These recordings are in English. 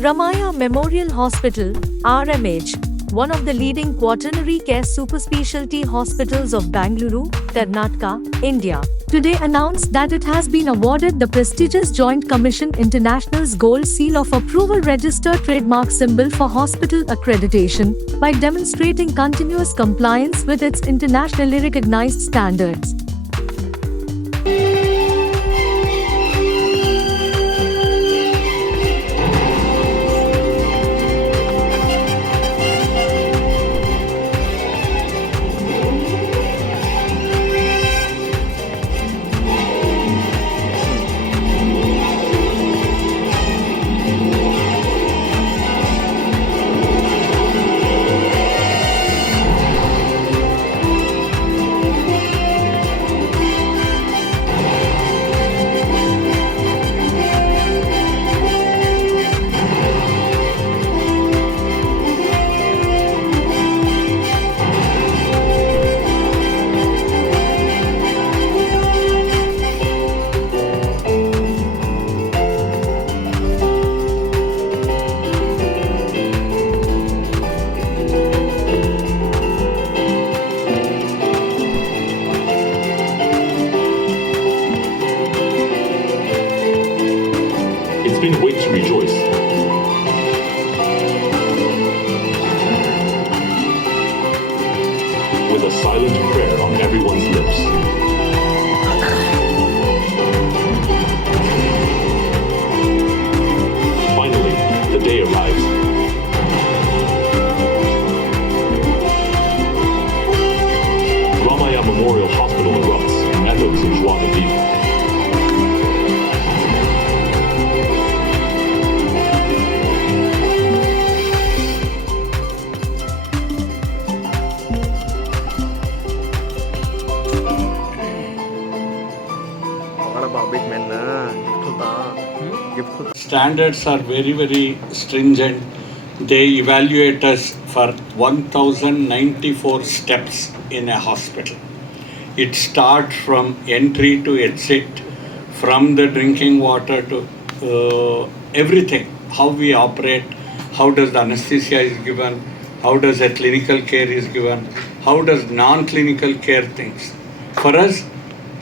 Ramaiah Memorial Hospital, RMH, one of the leading quaternary care superspecialty hospitals of Bangalore, Karnataka, India, today announced that it has been awarded the prestigious Joint Commission International's Gold Seal of Approval Registered Trademark Symbol for Hospital Accreditation by demonstrating continuous compliance with its internationally recognized standards. It's been a way to rejoice. With a silent prayer on everyone's lips. Finally, the day arrives. Ramaiah Memorial Hospital erupts, echoes in joie de vivre. Standards are very, very stringent. They evaluate us for 1094 steps in a hospital. It starts from entry to exit, from the drinking water to everything, how we operate, how does the anesthesia is given, how does a clinical care is given, how does non-clinical care things. For us,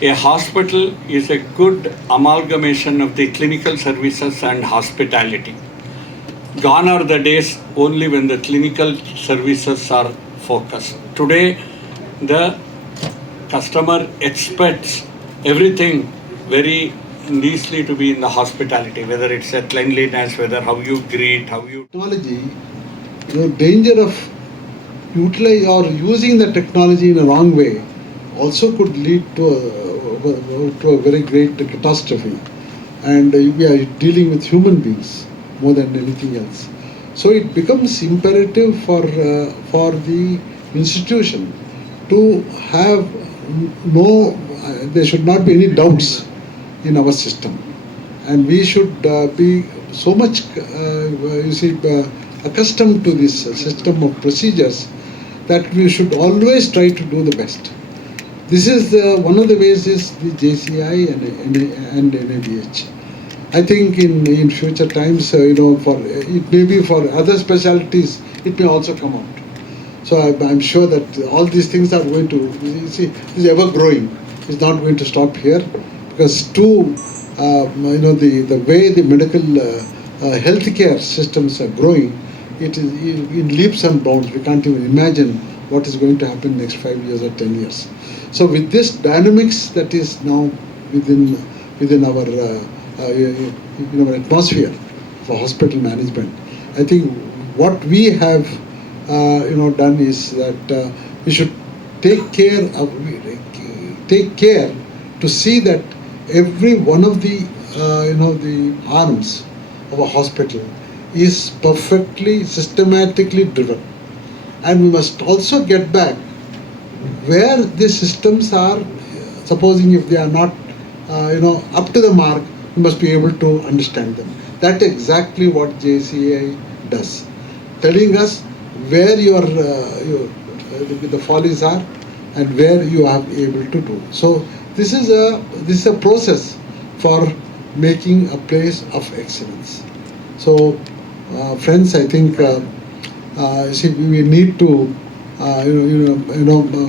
a hospital is a good amalgamation of the clinical services and hospitality. Gone are the days only when the clinical services are focused. Today, the customer expects everything very nicely to be in the hospitality, whether it's a cleanliness, whether how you greet, how you... Technology, the danger of utilize or using the technology in a wrong way also could lead to a very great catastrophe, and we are dealing with human beings more than anything else. So it becomes imperative for the institution to have there should not be any doubts in our system, and we should be so much accustomed to this system of procedures that we should always try to do the best. This is one of the ways is the JCI and NABH. I think in future times, for it may be for other specialties, it may also come out. So I'm sure that all these things are going to, you see, is ever growing. It's not going to stop here, because the way the medical healthcare systems are growing, it is in leaps and bounds. We can't even imagine what is going to happen next 5 years or 10 years. So with this dynamics that is now within our atmosphere for hospital management, I think what we have done is that we should take care to see that every one of the the arms of a hospital is perfectly systematically driven, and we must also get back where the systems are, supposing if they are not up to the mark, we must be able to understand them. That's exactly what JCI does, telling us where the follies are and where you are able to do. So this is a process for making a place of excellence. So friends, I think see, we need to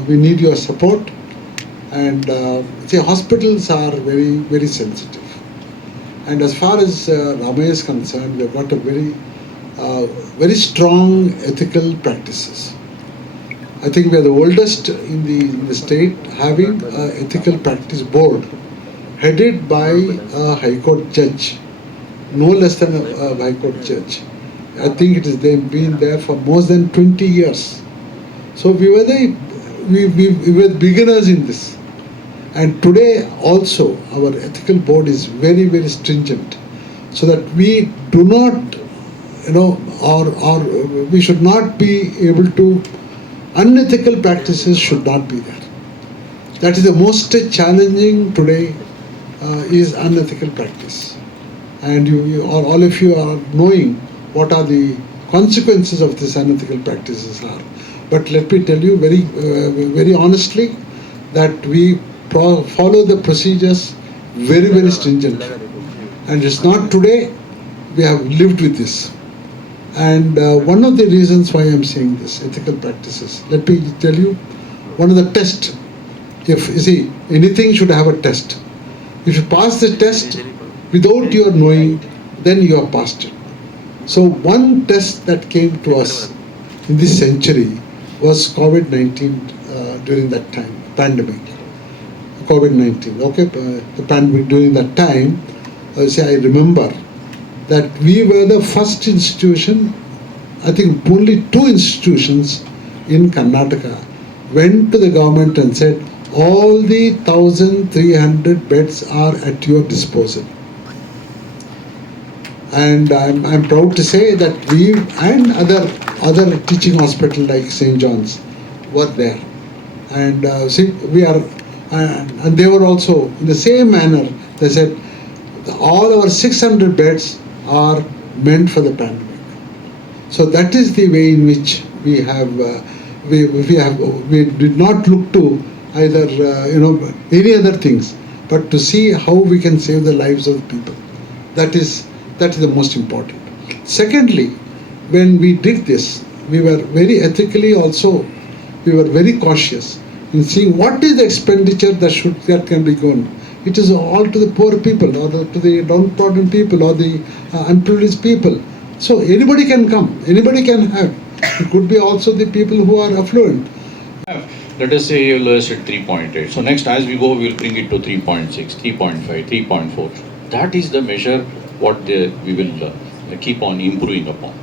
we need your support. And see, hospitals are very, very sensitive. And as far as Ramaiah is concerned, we've got a very strong ethical practices. I think we are the oldest in the state having an ethical practice board headed by a High Court judge, no less than a High Court judge. I think they've been there for more than 20 years. So we were beginners in this. And today also our ethical board is very, very stringent, so that we do not, or we should not be able to, unethical practices should not be there. That is the most challenging today, is unethical practice. And all of you are knowing what are the consequences of this unethical practices are. But let me tell you very honestly that we follow the procedures very, very stringently. And it's not today, we have lived with this. And one of the reasons why I'm saying this, ethical practices, let me tell you, one of the tests, if you see, anything should have a test. If you pass the test without your knowing, then you have passed it. So one test that came to us in this century was COVID-19 during that time, pandemic. COVID-19, okay, the pandemic during that time, I remember that we were the first institution, I think only 2 institutions in Karnataka went to the government and said, all the 1,300 beds are at your disposal. And I'm proud to say that we and other teaching hospital like St. John's were there. And see, we are, and they were also in the same manner. They said all our 600 beds are meant for the pandemic. So that is the way in which we have we did not look to either any other things, but to see how we can save the lives of people. That is the most important. Secondly, when we did this, we were very ethically also. We were very cautious in seeing what is the expenditure that can be gone. It is all to the poor people, or to the downtrodden people, or the unprivileged people. So anybody can come, anybody can have. It could be also the people who are affluent. Let us say you lowest at 3.8. So next, as we go, we will bring it to 3.6, 3.5, 3.4. That is the measure what we will keep on improving upon.